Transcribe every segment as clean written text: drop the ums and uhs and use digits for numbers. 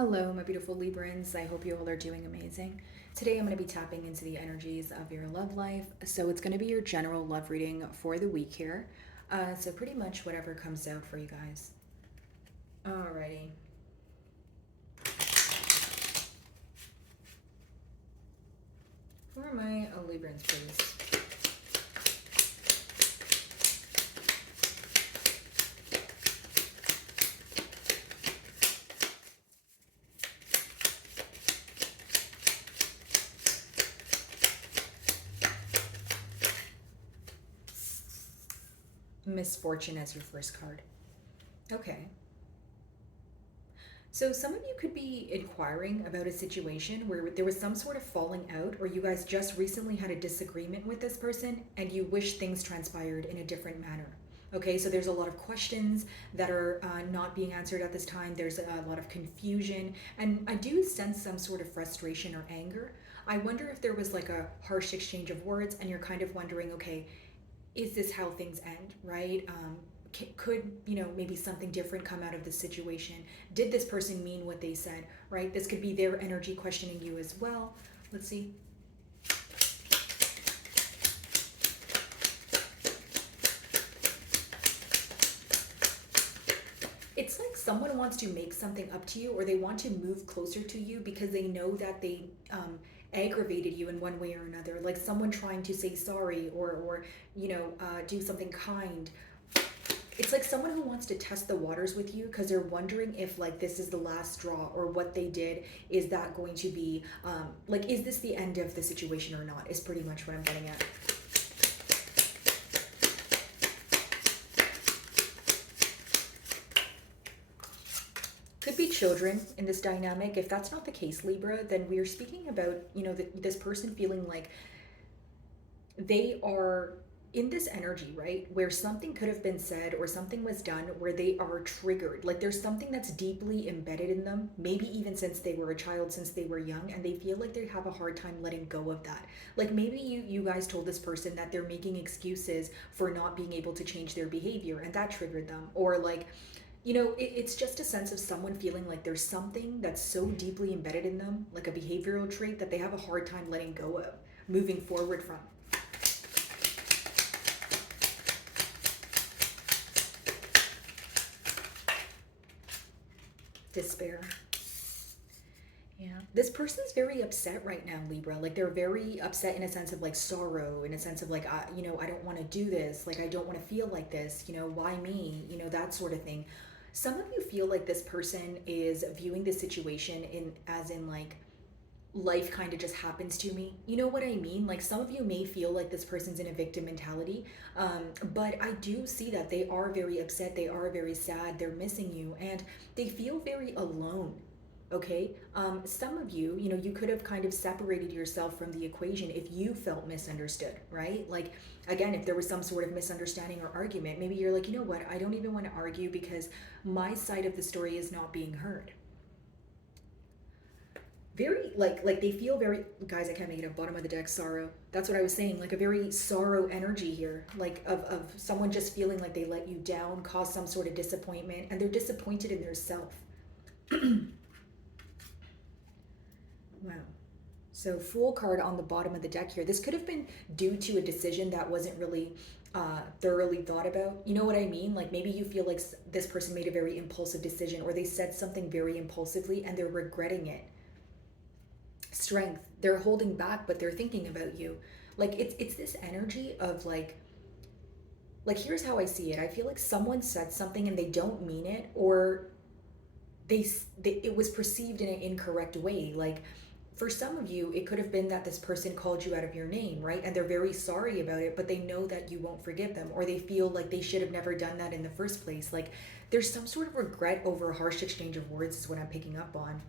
Hello, my beautiful Librans. I hope you all are doing amazing. Today I'm going to be tapping into the energies of your love life. So it's going to be your general love reading for the week here. So pretty much whatever comes out for you guys. Alrighty. For my Librans, please. Misfortune as your first card. Okay. So some of you could be inquiring about a situation where there was some sort of falling out, or you guys just recently had a disagreement with this person and you wish things transpired in a different manner. Okay, so there's a lot of questions that are not being answered at this time. There's a lot of confusion, and I do sense some sort of frustration or anger. I wonder if there was like a harsh exchange of words and you're kind of wondering, okay, is this how things end, right? Could maybe something different come out of this situation? Did this person mean what they said, right? This could be their energy questioning you as well. Let's see. It's like someone wants to make something up to you, or they want to move closer to you because they know that they aggravated you in one way or another, like someone trying to say sorry or do something kind. It's like someone who wants to test the waters with you because they're wondering if like this is the last straw, or what they did, is that going to be like, is this the end of the situation or not, is pretty much what I'm getting at. Could be children in this dynamic. If that's not the case, Libra, then we are speaking about this person feeling like they are in this energy, right, where something could have been said or something was done where they are triggered. Like there's something that's deeply embedded in them, maybe even since they were a child, since they were young, and they feel like they have a hard time letting go of that. Like maybe you guys told this person that they're making excuses for not being able to change their behavior, and that triggered them. Or like, it's just a sense of someone feeling like there's something that's so deeply embedded in them, like a behavioral trait that they have a hard time letting go of, moving forward from. Despair. Yeah. This person's very upset right now, Libra. Like they're very upset in a sense of like sorrow, in a sense of like, I don't want to do this. Like, I don't want to feel like this. Why me? That sort of thing. Some of you feel like this person is viewing the situation in as in like, life kind of just happens to me. You know what I mean? Like some of you may feel like this person's in a victim mentality, but I do see that they are very upset, they are very sad, they're missing you, and they feel very alone. Okay, some of you, you could have kind of separated yourself from the equation if you felt misunderstood, right? Like, again, if there was some sort of misunderstanding or argument, maybe you're like, you know what, I don't even want to argue because my side of the story is not being heard. Very like they feel very, guys, I can't make it up, bottom of the deck, sorrow. That's what I was saying, like a very sorrow energy here, like of someone just feeling like they let you down, caused some sort of disappointment, and they're disappointed in their self. Wow. So Fool card on the bottom of the deck here. This could have been due to a decision that wasn't really thoroughly thought about. You know what I mean? Like maybe you feel like this person made a very impulsive decision, or they said something very impulsively and they're regretting it. Strength. They're holding back, but they're thinking about you. Like it's this energy of like here's how I see it. I feel like someone said something and they don't mean it, or they it was perceived in an incorrect way. Like for some of you, it could have been that this person called you out of your name, right? And they're very sorry about it, but they know that you won't forgive them, or they feel like they should have never done that in the first place. Like there's some sort of regret over a harsh exchange of words, is what I'm picking up on.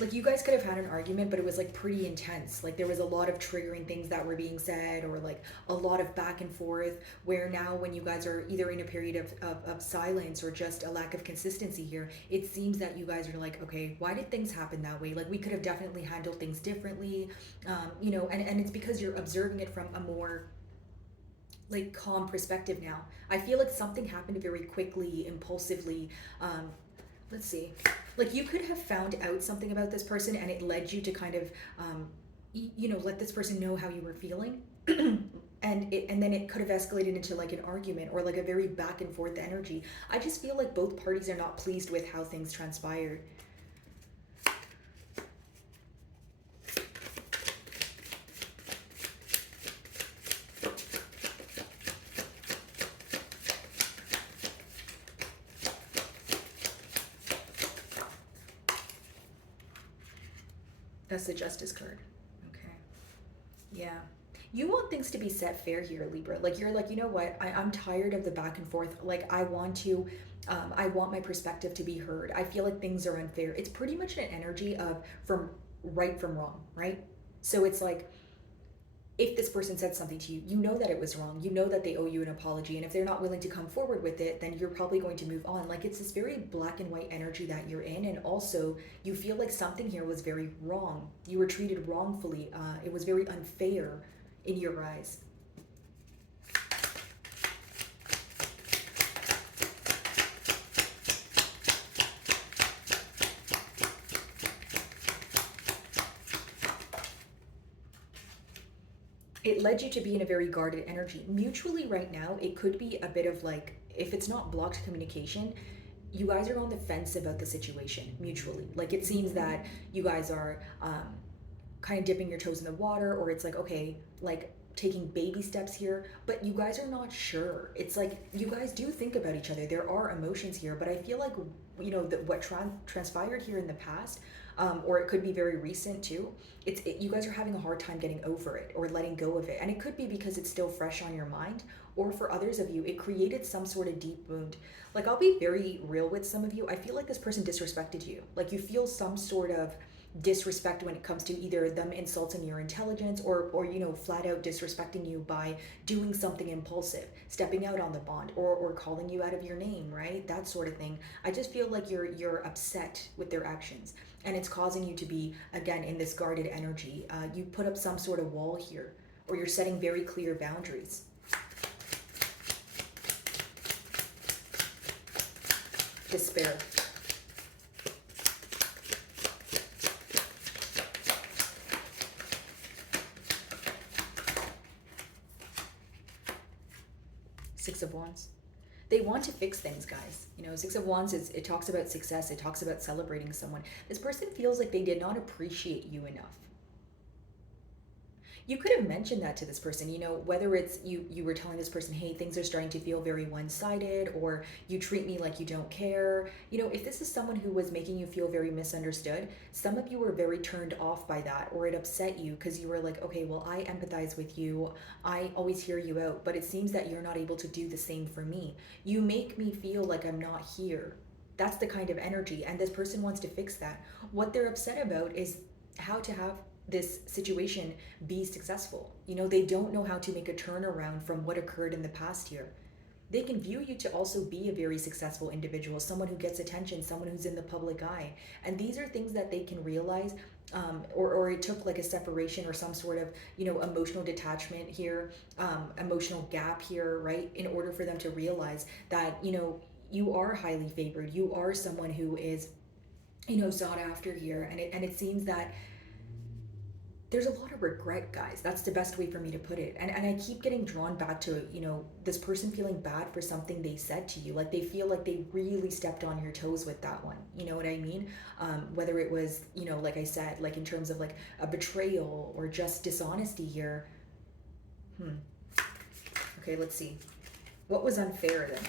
Like you guys could have had an argument, but it was like pretty intense. Like there was a lot of triggering things that were being said, or like a lot of back and forth, where now when you guys are either in a period of silence or just a lack of consistency here, it seems that you guys are like, okay, why did things happen that way? Like we could have definitely handled things differently. And it's because you're observing it from a more like calm perspective now. I feel like something happened very quickly, impulsively. Let's see. Like you could have found out something about this person and it led you to kind of let this person know how you were feeling. And then it could have escalated into like an argument or like a very back and forth energy. I just feel like both parties are not pleased with how things transpired. That's the Justice card. Okay. Yeah. You want things to be set fair here, Libra. Like you're like, you know what? I'm tired of the back and forth. Like I want my perspective to be heard. I feel like things are unfair. It's pretty much an energy of from right from wrong, right? So it's like if this person said something to you, you know that it was wrong. You know that they owe you an apology. And if they're not willing to come forward with it, then you're probably going to move on. Like it's this very black and white energy that you're in. And also, you feel like something here was very wrong. You were treated wrongfully. It was very unfair in your eyes. It led you to be in a very guarded energy. Mutually, right now, it could be a bit of like, if it's not blocked communication, you guys are on the fence about the situation mutually. Like it seems that you guys are kind of dipping your toes in the water, or it's like, okay, like taking baby steps here, but you guys are not sure. It's like you guys do think about each other. There are emotions here, but I feel like, what transpired here in the past, or it could be very recent too. You guys are having a hard time getting over it or letting go of it, and it could be because it's still fresh on your mind, or for others of you, it created some sort of deep wound. Like I'll be very real with some of you. I feel like this person disrespected you. Like you feel some sort of disrespect when it comes to either them insulting your intelligence or flat out disrespecting you by doing something impulsive, stepping out on the bond, or calling you out of your name, right? That sort of thing. I just feel like you're upset with their actions, and it's causing you to be again in this guarded energy. You put up some sort of wall here, or you're setting very clear boundaries. Despair. Six of Wands. They want to fix things, guys. Six of Wands it talks about success. It talks about celebrating someone. This person feels like they did not appreciate you enough. You could have mentioned that to this person, whether it's you were telling this person, hey, things are starting to feel very one-sided, or you treat me like you don't care. If this is someone who was making you feel very misunderstood, some of you were very turned off by that, or it upset you because you were like, okay, well, I empathize with you, I always hear you out, but it seems that you're not able to do the same for me. You make me feel like I'm not here. That's the kind of energy, and this person wants to fix that. What they're upset about is how to have this situation be successful. They don't know how to make a turnaround from what occurred in the past year. They can view you to also be a very successful individual, someone who gets attention, someone who's in the public eye. And these are things that they can realize, or it took like a separation or some sort of, emotional detachment here, emotional gap here, right? In order for them to realize that, you are highly favored. You are someone who is, sought after here. And it seems that there's a lot of regret, guys. That's the best way for me to put it. And I keep getting drawn back to, this person feeling bad for something they said to you. Like they feel like they really stepped on your toes with that one. You know what I mean? Whether it was, like I said, like in terms of like a betrayal or just dishonesty here. Okay, let's see. What was unfair then?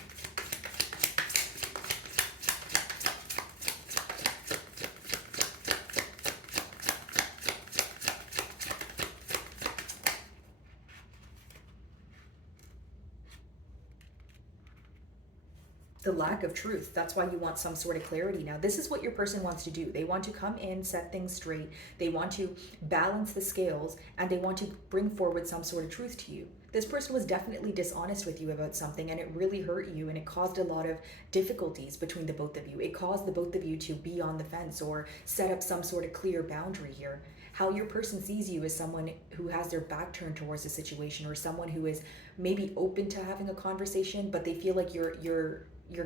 The lack of truth. That's why you want some sort of clarity. Now, this is what your person wants to do. They want to come in, set things straight. They want to balance the scales, and they want to bring forward some sort of truth to you. This person was definitely dishonest with you about something, and it really hurt you, and it caused a lot of difficulties between the both of you. It caused the both of you to be on the fence or set up some sort of clear boundary here. How your person sees you as someone who has their back turned towards the situation, or someone who is maybe open to having a conversation, but they feel like your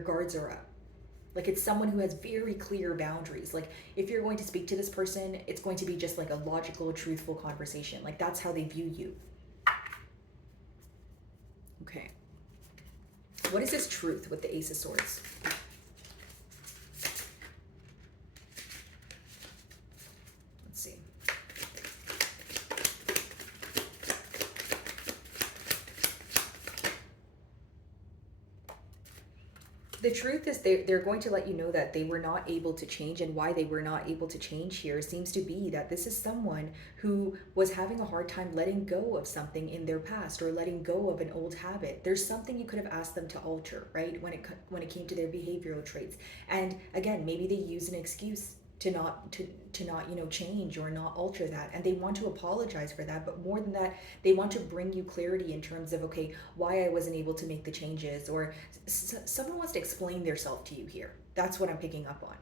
guards are up. Like it's someone who has very clear boundaries. Like if you're going to speak to this person, it's going to be just like a logical, truthful conversation. Like that's how they view you. Okay. What is this truth with the Ace of Swords? Let's see. The truth is they're going to let you know that they were not able to change, and why they were not able to change here seems to be that this is someone who was having a hard time letting go of something in their past, or letting go of an old habit. There's something you could have asked them to alter, right? When it came to their behavioral traits. And again, maybe they use an excuse to not change or not alter that, and they want to apologize for that. But more than that, they want to bring you clarity in terms of, okay, why I wasn't able to make the changes, or someone wants to explain their self to you here. That's what I'm picking up on.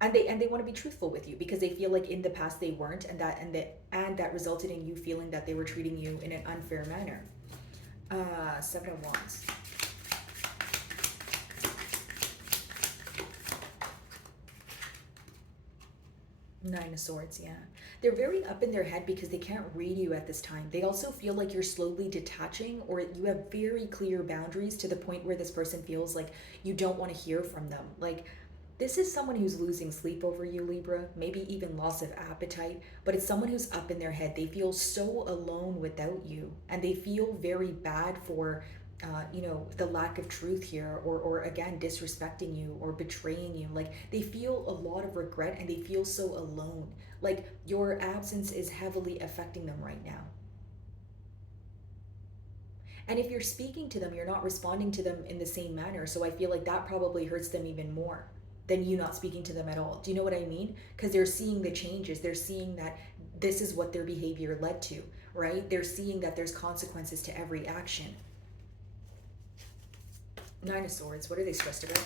And they want to be truthful with you, because they feel like in the past they weren't, and that resulted in you feeling that they were treating you in an unfair manner. Seven of Wands. Nine of Swords, yeah. They're very up in their head because they can't read you at this time. They also feel like you're slowly detaching, or you have very clear boundaries to the point where this person feels like you don't want to hear from them. Like, this is someone who's losing sleep over you, Libra, maybe even loss of appetite, but it's someone who's up in their head. They feel so alone without you, and they feel very bad for the lack of truth here, or again, disrespecting you or betraying you. Like they feel a lot of regret, and they feel so alone. Like your absence is heavily affecting them right now. And if you're speaking to them, you're not responding to them in the same manner. So I feel like that probably hurts them even more than you not speaking to them at all. Do you know what I mean? Because they're seeing the changes. They're seeing that this is what their behavior led to, right? They're seeing that there's consequences to every action. Nine of Swords, what are they stressed about?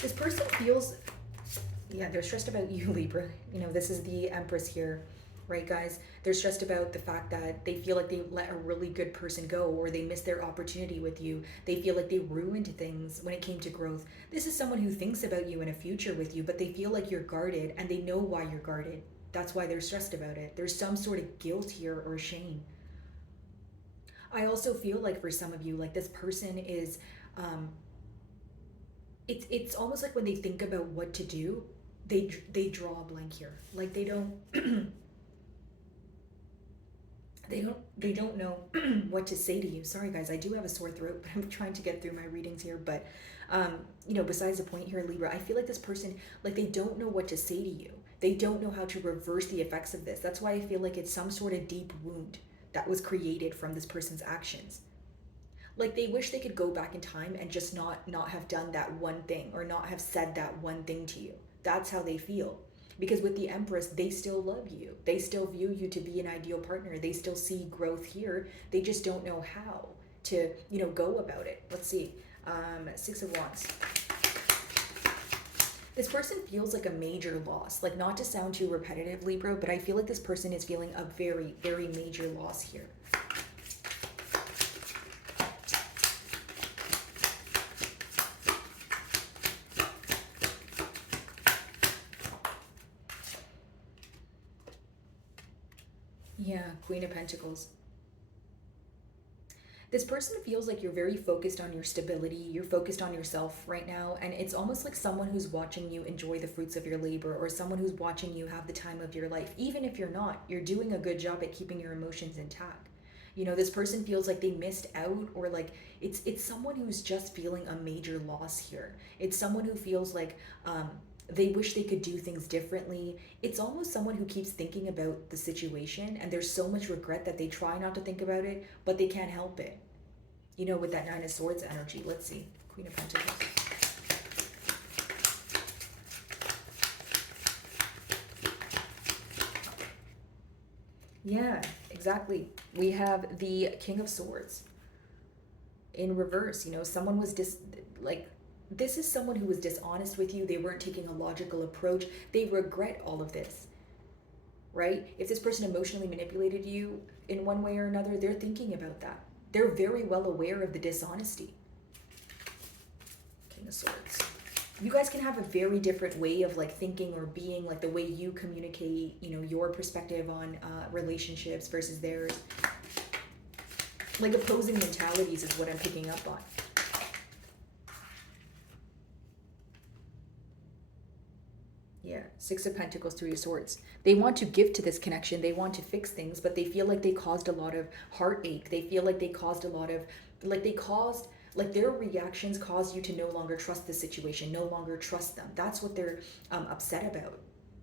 This person feels, yeah, they're stressed about you, Libra. This is the Empress here, right, guys? They're stressed about the fact that they feel like they let a really good person go, or they missed their opportunity with you. They feel like they ruined things when it came to growth. This is someone who thinks about you in a future with you, but they feel like you're guarded, and they know why you're guarded. That's why they're stressed about it. There's some sort of guilt here or shame. I also feel like for some of you, like this person is, it's almost like when they think about what to do, they draw a blank here. Like they don't they don't know what to say to you. Sorry guys, I do have a sore throat, but I'm trying to get through my readings here. But besides the point here, Libra, I feel like this person, like they don't know what to say to you. They don't know how to reverse the effects of this. That's why I feel like it's some sort of deep wound that was created from this person's actions. Like they wish they could go back in time and just not have done that one thing, or not have said that one thing to you. That's how they feel. Because with the Empress, they still love you. They still view you to be an ideal partner. They still see growth here. They just don't know how to, go about it. Let's see. Six of Wands. This person feels like a major loss. Like, not to sound too repetitive, Libra, but I feel like this person is feeling a very, very major loss here. Yeah, Queen of Pentacles. This person feels like you're very focused on your stability, you're focused on yourself right now, and it's almost like someone who's watching you enjoy the fruits of your labor, or someone who's watching you have the time of your life. Even if you're not, you're doing a good job at keeping your emotions intact. This person feels like they missed out, or like it's someone who's just feeling a major loss here. It's someone who feels like they wish they could do things differently. It's almost someone who keeps thinking about the situation, and there's so much regret that they try not to think about it, but they can't help it. With that Nine of Swords energy. Let's see. Queen of Pentacles. Yeah, exactly. We have the King of Swords in reverse. Someone was this is someone who was dishonest with you. They weren't taking a logical approach. They regret all of this, right? If this person emotionally manipulated you, in one way or another, they're thinking about that. They're very well aware of the dishonesty. King of Swords. You guys can have a very different way of like thinking or being, like the way you communicate, you know, your perspective on relationships versus theirs. Like opposing mentalities is what I'm picking up on. Yeah, Six of Pentacles, Three of Swords. They want to give to this connection. They want to fix things, but they feel like they caused a lot of heartache. They feel like they caused a lot of, like their reactions caused you to no longer trust the situation, no longer trust them. That's what they're upset about.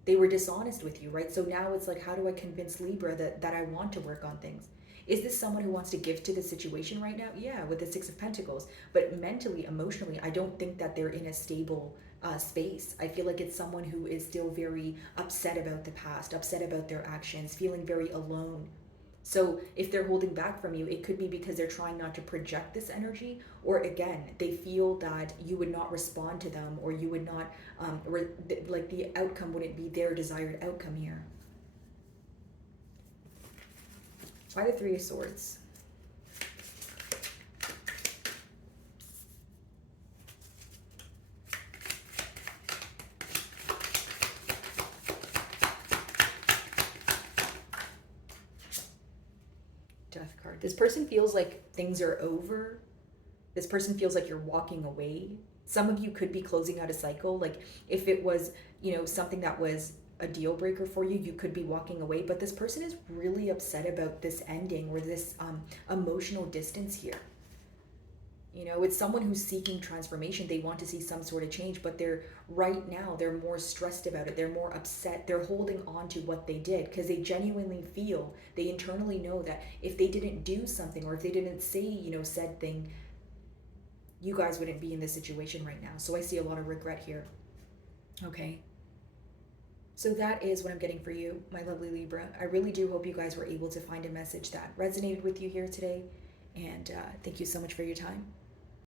They were dishonest with you, right? So now it's like, how do I convince Libra that I want to work on things? Is this someone who wants to give to the situation right now? Yeah, with the Six of Pentacles. But mentally, emotionally, I don't think that they're in a stable space. I feel like it's someone who is still very upset about the past, upset about their actions, feeling very alone. So if they're holding back from you, it could be because they're trying not to project this energy, or again, they feel that you would not respond to them, or you would not, like the outcome wouldn't be their desired outcome here. By the Three of Swords. Death card. This person feels like things are over. This person feels like you're walking away. Some of you could be closing out a cycle. Like if it was, you know, something that was a deal breaker for you, you could be walking away. But this person is really upset about this ending, or this emotional distance here. You know, it's someone who's seeking transformation. They want to see some sort of change, but they're right now, they're more stressed about it. They're more upset. They're holding on to what they did because they genuinely feel, they internally know that if they didn't do something, or if they didn't say, you know, said thing, you guys wouldn't be in this situation right now. So I see a lot of regret here. Okay. So that is what I'm getting for you, my lovely Libra. I really do hope you guys were able to find a message that resonated with you here today. And thank you so much for your time.